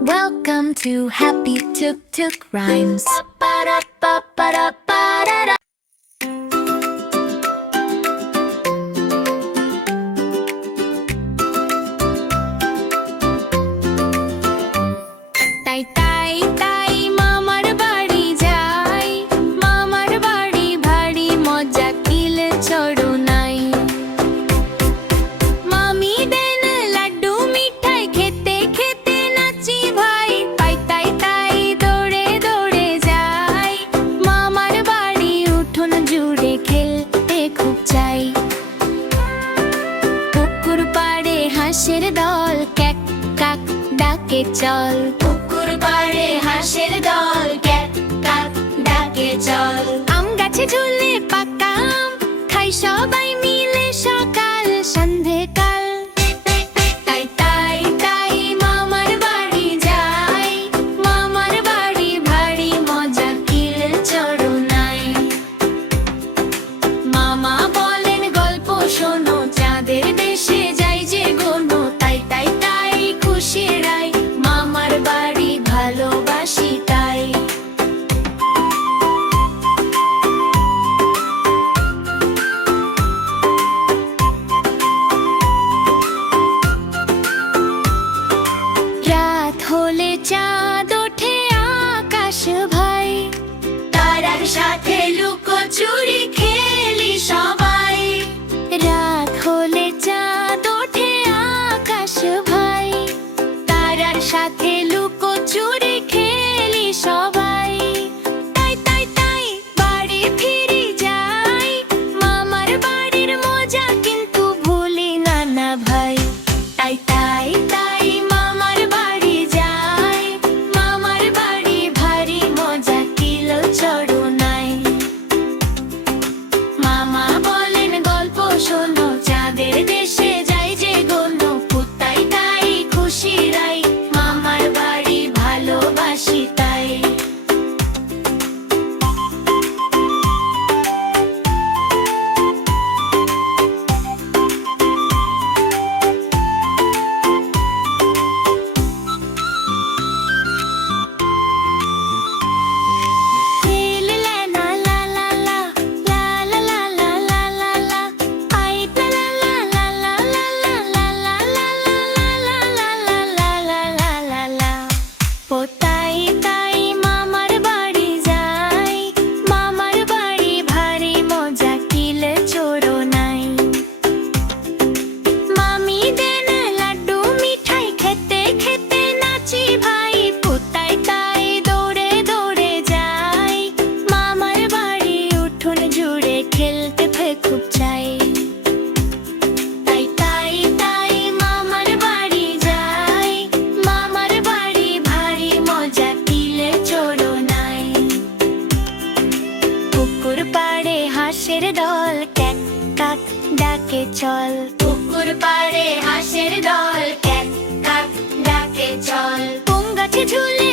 Welcome to Happy Tuk Tuk Rhymes. তাই তাই তাই মামার বাড়ি যাই, মামার বাড়ি ভারী মজা কিল চড়ো নাই। মামি দেন লাড্ডু মিঠাই খেতে খেতে নাচি ভাই, তাই তাই তাই দৌড়ে দৌড়ে যাই, মামার বাড়ি উঠোন জুড়ে খেলতে খুব চাই। পুকুর পাড়ে হাঁসের দল ক্যাক কাক ডাকে চল, পুকুর পাড়ে হাঁসের দল ক্যাক কাক ডাকে চল। আম গাছে ঝুলে পাকা আম খাই সবাই মিলে সকাল সন্ধেকাল। তাই তাই তাই মামার বাড়ি যাই, মামার বাড়ি ভারী মজা কিল চড়ো নাই। মামা বলেন গল্প শোনো, চাঁদের দেশে যাই যে গোনো, তাই তাই তাই খুশি রাই, মামার বাড়ি ভালোবাসি তাই। রাত হলে চাঁদ ওঠে আকাশ ভাই, তারার সাথে লুকোচুরি খেলি সবাই। রাত হলে চাঁদ ওঠে আকাশ ভাই, তারার সাথে লুকোচুরি খেলি সবাই। তাই তাই তাই বাড়ি ফিরে যাই, মামার বাড়ির মজা কিন্তু ভুলি না না ভাই। তাই তাই তাই মামার বাড়ি যাই, মামার বাড়ি ভারী মজা কিল চড়ো নাই। মামা বলেন গল্প শোনো, চাঁদের দেশে যাই যে গোনো, তাই তাই খুশি রাই, মামার বাড়ি ভালোবাসি তাই। তাই তাই মামার বাড়ি যাই, মামার বাড়ি ভারী মজা কিল চড়ো নাই। মামি দেন লাড্ডু মিঠাই খেতে খেতে নাচি ভাই, তাই তাই দৌড়ে দৌড়ে যাই, মামার বাড়ি উঠোন জুড়ে খেলতে খুব চাই। তাই তাই তাই মামার বাড়ি যাই, মামার বাড়ি ভারী মজা কিলে চড়ো নাই। পুকুর পাড়ে হাঁসের দল ক্যাক কাক ডাকে চল, পুকুর পাড়ে হাঁসের দল ক্যাক কাক ডাকে চল। গাছে ঝুলে